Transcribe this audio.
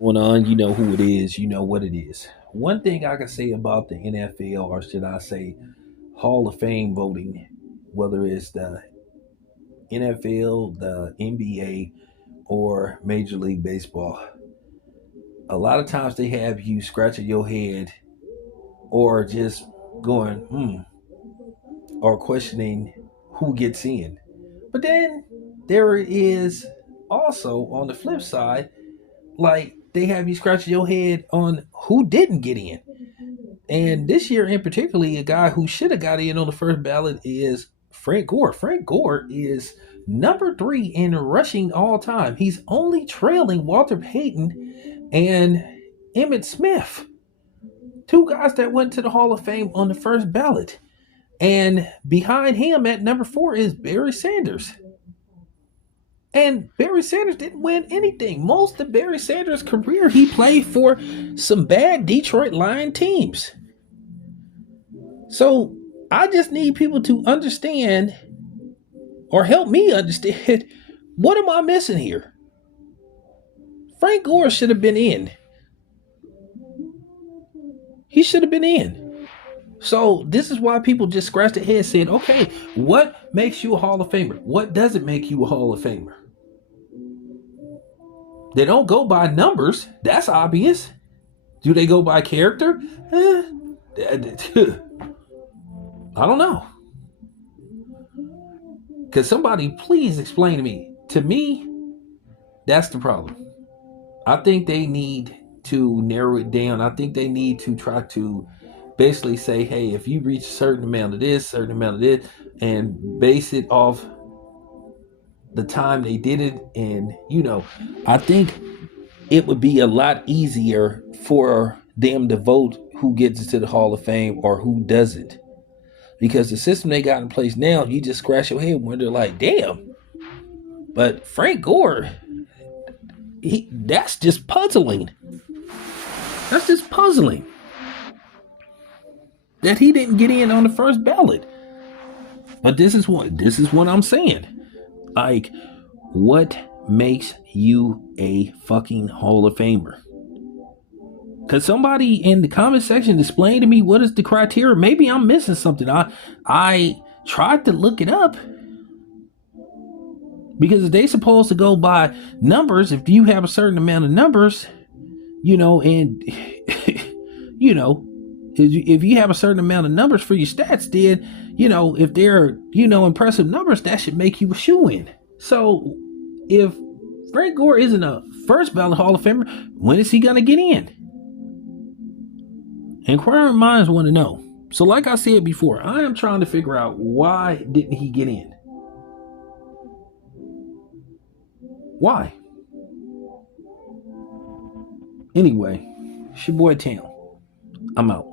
Going on, you know who it is, you know what it is. One thing I can say about the NFL, or should I say Hall of Fame voting, whether it's the NFL, the NBA, or Major League Baseball, a lot of times they have you scratching your head or just going, or questioning who gets in. But then there is also on the flip side, like they have you scratching your head on who didn't get in. And this year in particularly, a guy who should have got in on the first ballot is Frank Gore. Frank Gore is number three in rushing all time. He's only trailing Walter Payton and Emmett Smith, two guys that went to the Hall of Fame on the first ballot. And behind him at number four is Barry Sanders. And Barry Sanders didn't win anything. Most of Barry Sanders' career, he played for some bad Detroit Lion teams. So I just need people to understand or help me understand what am I missing here? Frank Gore should have been in. He should have been in. So this is why people just scratch their head saying, okay, what makes you a Hall of Famer? What doesn't make you a Hall of Famer? They don't go by numbers. That's obvious. Do they go by character? I don't know. Could somebody please explain to me? To me, that's the problem. I think they need to narrow it down. I think they need to try to basically say, hey, if you reach a certain amount of this, certain amount of this, and base it off the time they did it. And, I think it would be a lot easier for them to vote who gets into the Hall of Fame or who doesn't. Because the system they got in place now, you just scratch your head and wonder, like, damn. But Frank Gore, that's just puzzling. That's just puzzling. That he didn't get in on the first ballot. But this is what I'm saying. Like, what makes you a fucking Hall of Famer? Could somebody in the comment section explain to me what is the criteria? Maybe I'm missing something. I tried to look it up. Because they supposed to go by numbers. If you have a certain amount of numbers, and if you have a certain amount of numbers for your stats, then, if they're, impressive numbers, that should make you a shoo-in. So if Frank Gore isn't a first ballot Hall of Famer, when is he going to get in? Inquiring minds want to know. So like I said before, I am trying to figure out why didn't he get in? Why? Anyway, it's your boy Tam. I'm out.